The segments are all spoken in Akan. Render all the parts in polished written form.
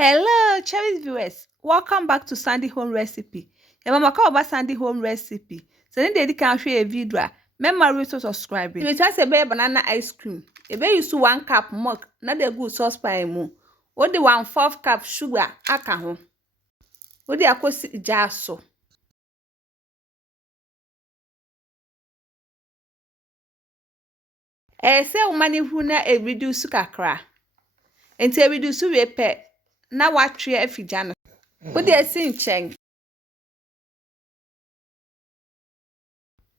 Hello, cherished viewers. Welcome back to Sandy Home Recipe. Your mama call about Sandy Home Recipe. So then they can share a video. Remember to subscribe. You just a banana ice cream. You use 1 cup milk, not the good sauce pie mo. What the 1/4 cup sugar aka ho. What the akosi jar so. Say umani hu na e reduce kakra. Enti e reduce we pe na watwe afigya no. What the esi nchen.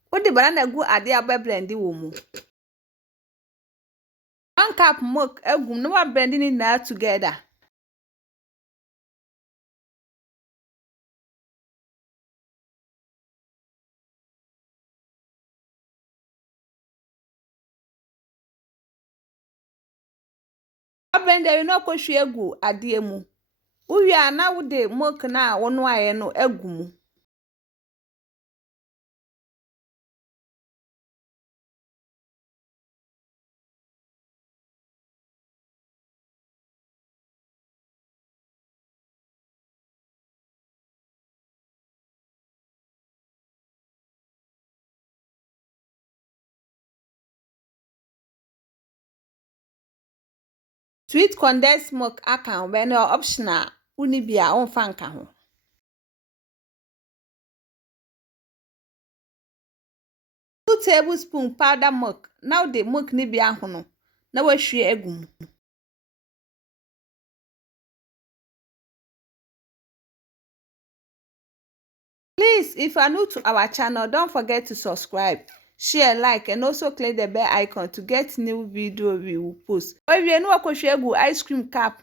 What the banana go ade aba blend wo mu. 1 cup milk egum no wa blending it now together. Blender you no kwhwe egu ade mu. Uwia na wo de milk na wono aye no egu mu. Sweet condensed milk aka when optional uni bia on fanka ho. 2 tablespoon powder milk. Now the milk ni bia ho no. Na wa hwie egu mu. Please, if you are new to our channel, don't forget to subscribe, share, like, and also click the bell icon to get new video we will post. If you know what egu ice cream cup.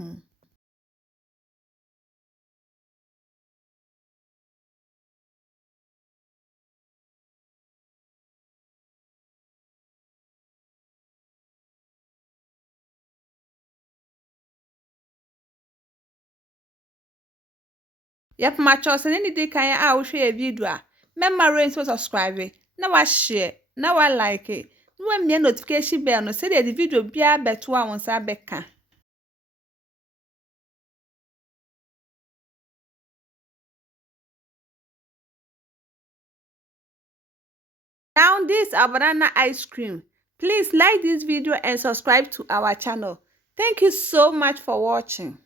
Yep, my choice and any day can I will share a video. Remember to subscribe. Now I share. Now I like it. No me notification bell no say the video be a better one once I beka. Now this our banana ice cream. Please like this video and subscribe to our channel. Thank you so much for watching.